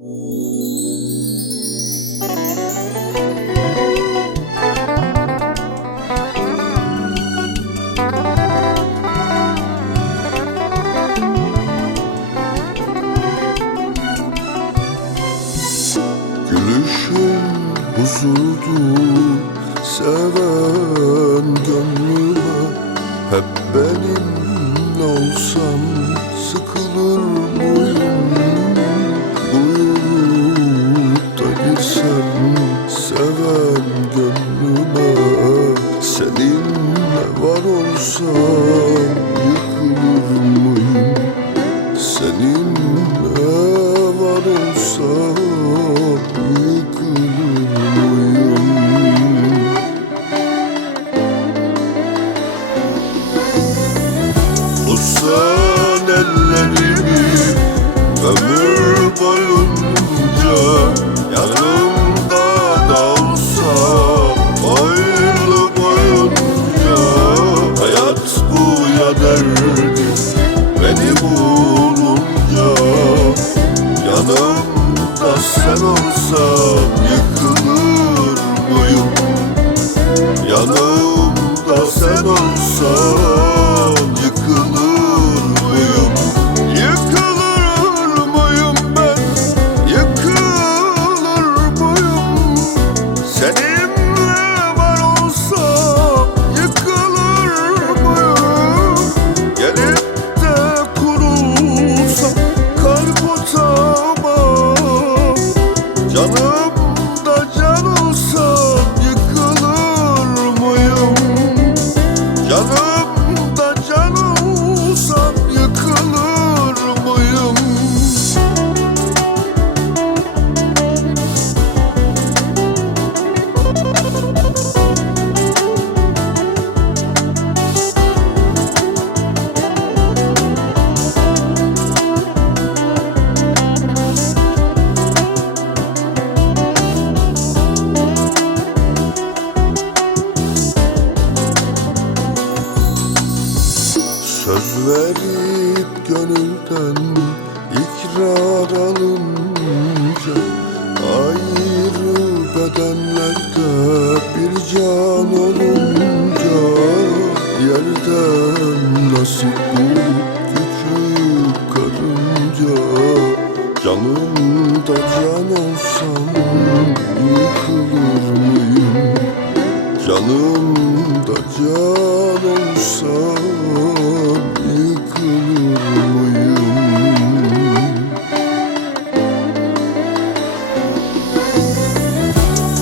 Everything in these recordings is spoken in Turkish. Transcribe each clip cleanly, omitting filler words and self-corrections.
Gülüşün huzurdu, seven gönlüme. Hep benimle olsan sıkılır mıyım? Buyurup da girsem seven gönlüme. Seninle var olsam yıkılır mıyım? Seninle var olsam yıkılır mıyım? Tutsan ellerimi ömür boyunca, yanımda da olsam boylu boyunca. Hayat bu ya derdi beni bulunca, yanımda sen olsan yıkılır mıyım? Yanımda sen olsan yıkılır mıyım? Yıkılır mıyım ben? Yıkılır mıyım? Seninle var olsam yıkılır mıyım? Gelip de kurulsam kalp otamam. Canımda can olsan yıkılır mıyım? Yanımda can olsan yıkılır mıyım? Söz verip gönülden ikrar alınca, ayrı bedenlerde bir can olunca, yerden nasip bulup küçük karınca. Canımda can olsam yıkılır mıyım? Canımda can olsam yıkılır mıyım?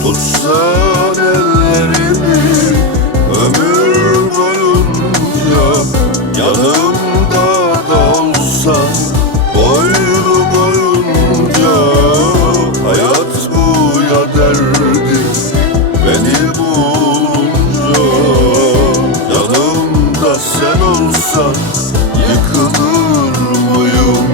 Tutsan ellerimi ömür boyunca, yanımda da olsan boylu boyunca. Hayat bu ya derdi beni bulunca, yanımda sen olsan yıkılır mıyım?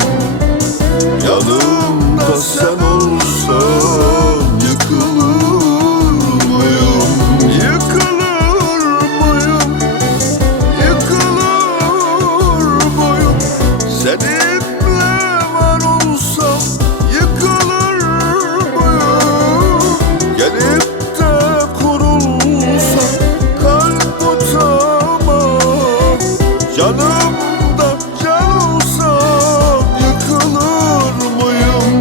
Yanımda sen olsan yıkılır mıyım? Yıkılır mıyım? Yıkılır mıyım? Seninle var olsam yıkılır mıyım? Gelip de kurulsam kalp otamam. Canımda can olsam yıkılır mıyım?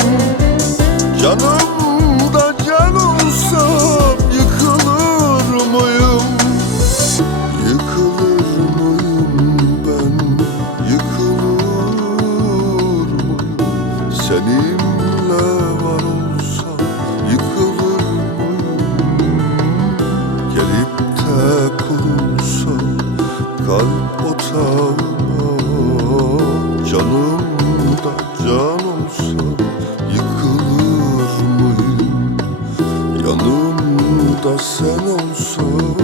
Canımda can olsam yıkılır mıyım? Yıkılır mıyım ben? Yıkılır mıyım? Seninle var olsam yıkılır mıyım? Gelip de kurulsam kalp otağıma, canımda can olsa yıkılır mıyım? Yanımda sen olsan